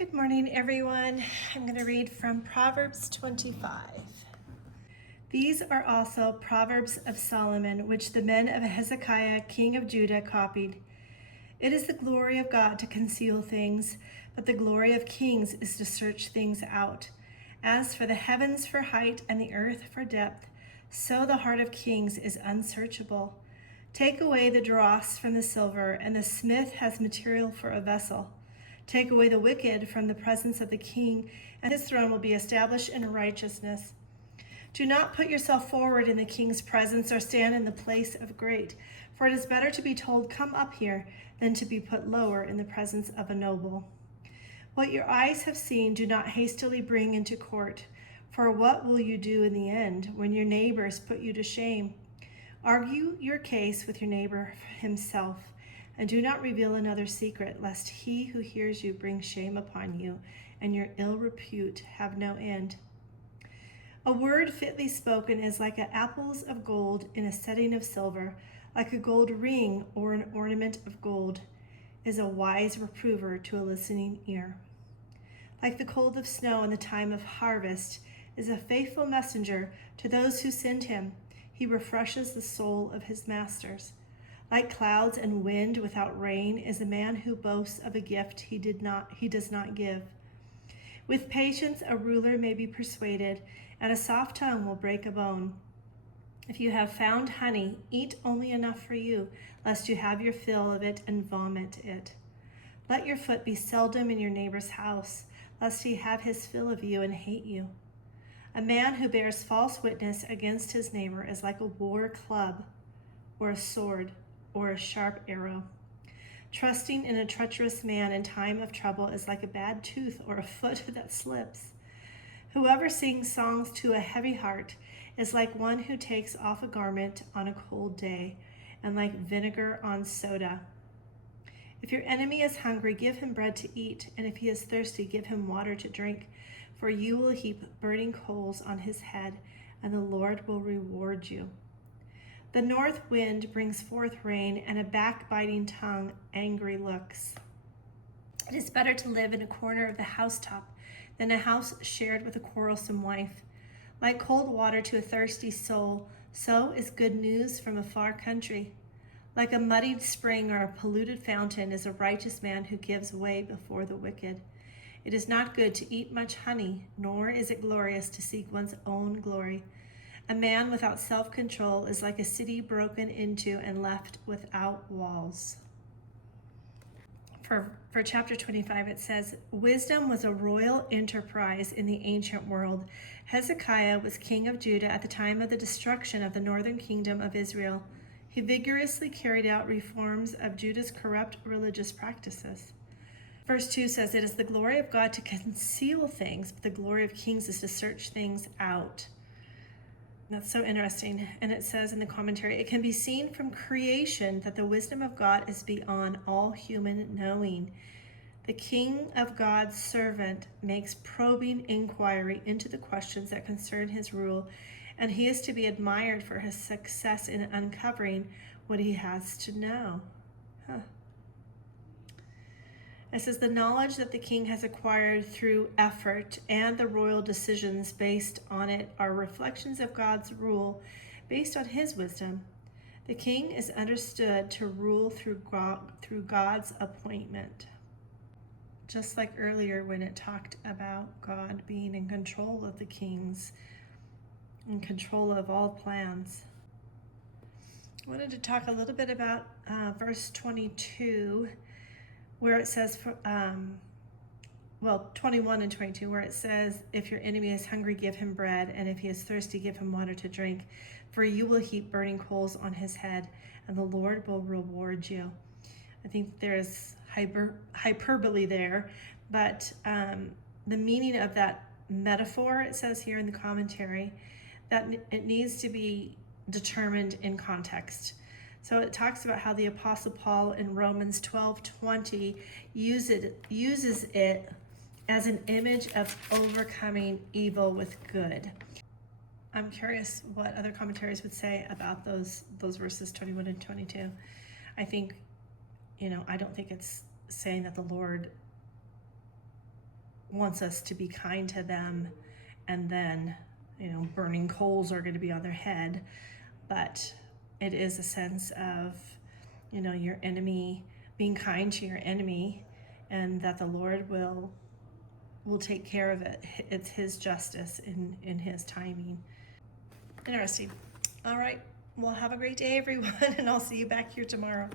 Good morning, everyone. I'm going to read from Proverbs 25. These are also Proverbs of Solomon, which the men of Hezekiah, king of Judah, copied. It is the glory of God to conceal things, but the glory of kings is to search things out. As for the heavens for height and the earth for depth, so the heart of kings is unsearchable. Take away the dross from the silver, and the smith has material for a vessel. Take away the wicked from the presence of the king, and his throne will be established in righteousness. Do not put yourself forward in the king's presence or stand in the place of great, for it is better to be told, "Come up here," than to be put lower in the presence of a noble. What your eyes have seen, do not hastily bring into court, for what will you do in the end when your neighbors put you to shame? Argue your case with your neighbor himself, and do not reveal another secret, lest he who hears you bring shame upon you, and your ill repute have no end. A word fitly spoken is like apples of gold in a setting of silver, like a gold ring or an ornament of gold, is a wise reprover to a listening ear. Like the cold of snow in the time of harvest is a faithful messenger to those who send him. He refreshes the soul of his masters. Like clouds and wind without rain is a man who boasts of a gift he does not give. With patience a ruler may be persuaded, and a soft tongue will break a bone. If you have found honey, eat only enough for you, lest you have your fill of it and vomit it. Let your foot be seldom in your neighbor's house, lest he have his fill of you and hate you. A man who bears false witness against his neighbor is like a war club, or a sword, or a sharp arrow. Trusting in a treacherous man in time of trouble is like a bad tooth or a foot that slips. Whoever sings songs to a heavy heart is like one who takes off a garment on a cold day, and like vinegar on soda. If your enemy is hungry, give him bread to eat, and if he is thirsty, give him water to drink, for you will heap burning coals on his head, and the Lord will reward you. The north wind brings forth rain, and a backbiting tongue angry looks. It is better to live in a corner of the housetop than a house shared with a quarrelsome wife. Like cold water to a thirsty soul, so is good news from a far country. Like a muddied spring or a polluted fountain is a righteous man who gives way before the wicked. It is not good to eat much honey, nor is it glorious to seek one's own glory. A man without self-control is like a city broken into and left without walls. For chapter 25, it says, wisdom was a royal enterprise in the ancient world. Hezekiah was king of Judah at the time of the destruction of the northern kingdom of Israel. He vigorously carried out reforms of Judah's corrupt religious practices. Verse 2 says, it is the glory of God to conceal things, but the glory of kings is to search things out. That's so interesting. And it says in the commentary, it can be seen from creation that the wisdom of God is beyond all human knowing. The king of God's servant makes probing inquiry into the questions that concern his rule, and he is to be admired for his success in uncovering what he has to know. It says the knowledge that the king has acquired through effort and the royal decisions based on it are reflections of God's rule based on his wisdom. The king is understood to rule through God's appointment. Just like earlier when it talked about God being in control of the kings, in control of all plans. I wanted to talk a little bit about verse 22, where it says, 21 and 22, where it says, if your enemy is hungry, give him bread, and if he is thirsty, give him water to drink, for you will heap burning coals on his head, and the Lord will reward you. I think there's hyperbole there, but the meaning of that metaphor, it says here in the commentary, that it needs to be determined in context. So it talks about how the Apostle Paul in Romans 12:20 uses it as an image of overcoming evil with good. I'm curious what other commentaries would say about those verses 21 and 22. I think, I don't think it's saying that the Lord wants us to be kind to them, and then, burning coals are going to be on their head. But it is a sense of, your enemy, being kind to your enemy, and that the Lord will take care of it. It's his justice in his timing. Interesting. All right. Well, have a great day, everyone, and I'll see you back here tomorrow.